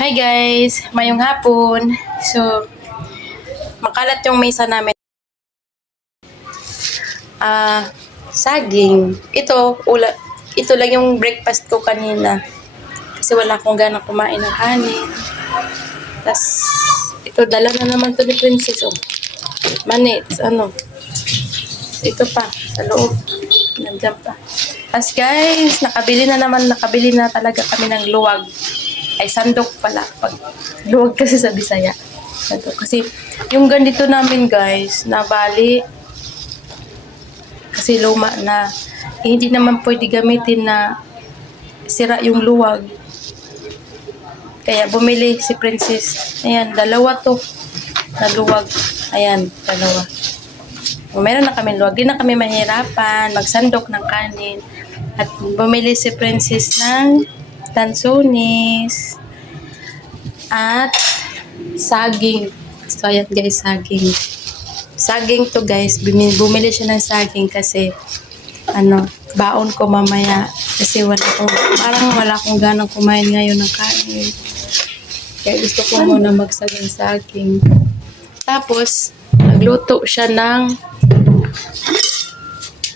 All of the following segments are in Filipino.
Hi guys! Mayong hapon. So, makalat yung mesa namin. Ah, saging. Ito, ula, ito lang yung breakfast ko kanina. Kasi wala akong gana kumain ng kanin. Tapos, ito, dala na naman to ni Princess. Oh. Mani, ano. Ito pa, sa loob. Nandiyan pa. Tapos guys, nakabili na naman, nakabili na talaga kami ng luwag. Ay, sandok pala. Pag, luwag kasi sa Bisaya. Ito. Kasi, yung ganito namin guys, nabali, kasi luma na, eh, hindi naman pwede gamitin na sira yung luwag. Kaya bumili si Princess. Ayan, dalawa to na luwag. Ayan, dalawa. Meron na kami luwag. Di na kami mahirapan magsandok ng kanin. At bumili si Princess ng tansonis at saging. So, ayan guys, saging. Saging to guys. Bumili, bumili siya ng saging kasi ano, baon ko mamaya. Kasi wala ko, parang wala akong ganang kumain ngayon ng kanin. Kaya gusto ko muna magsaging saging. Tapos, nagluto siya ng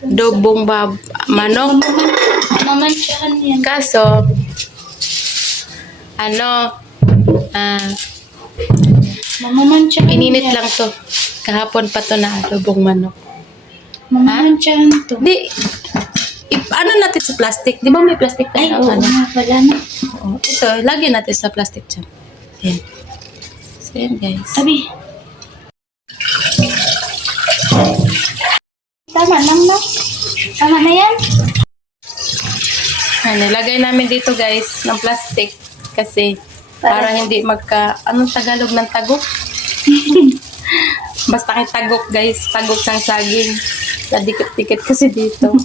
dobong bab manok. Mamansyahan yan. Kaso, ano, ah, Mamamansyahan ininit lang to. Kahapon pa to na adobong manok. Mamamansyahan to. Di, ip, ano natin sa plastic? Di ba may plastic Ay, tayo? oo ano? nga pala na. Oo. Ito, lagyan natin sa plastic dyan. Ayan. So, yan guys. Abi. Tama lang na. Tama na yan. Ayan, nilagay namin dito guys ng plastic kasi para, hindi magka, anong Tagalog ng tagok? Basta kay tagok guys, tagok ng saging. Nadikit-dikit kasi dito.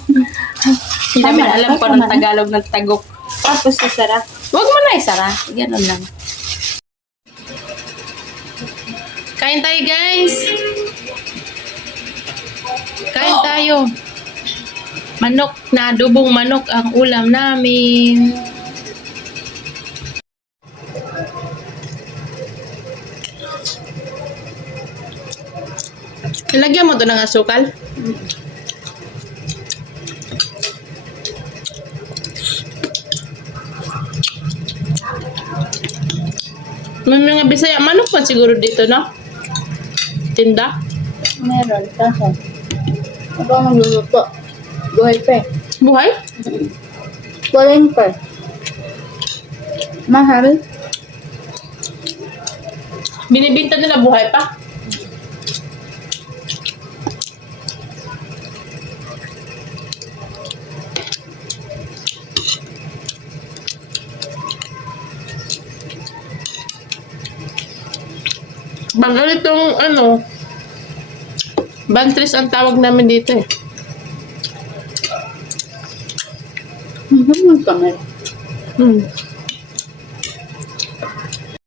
Hindi namin na, alam anong na. Tagalog ng tagok. Tapos sasara. Huwag mo na isara. Ganun lang. Kain tayo guys! Kain tayo. Manok na adobong manok ang ulam namin. Lagyan mo to ng asukal. May mga bisaya manok pa siguro dito, no? Tinda. Meron. Kaso. Ako ang magluluto. Buhay pa eh. Buhay? Buhay pa eh. Mahal. Binibinta nila buhay pa? Bagal itong ano, bantris ang tawag namin dito eh. Mhm, kamay. Hmm.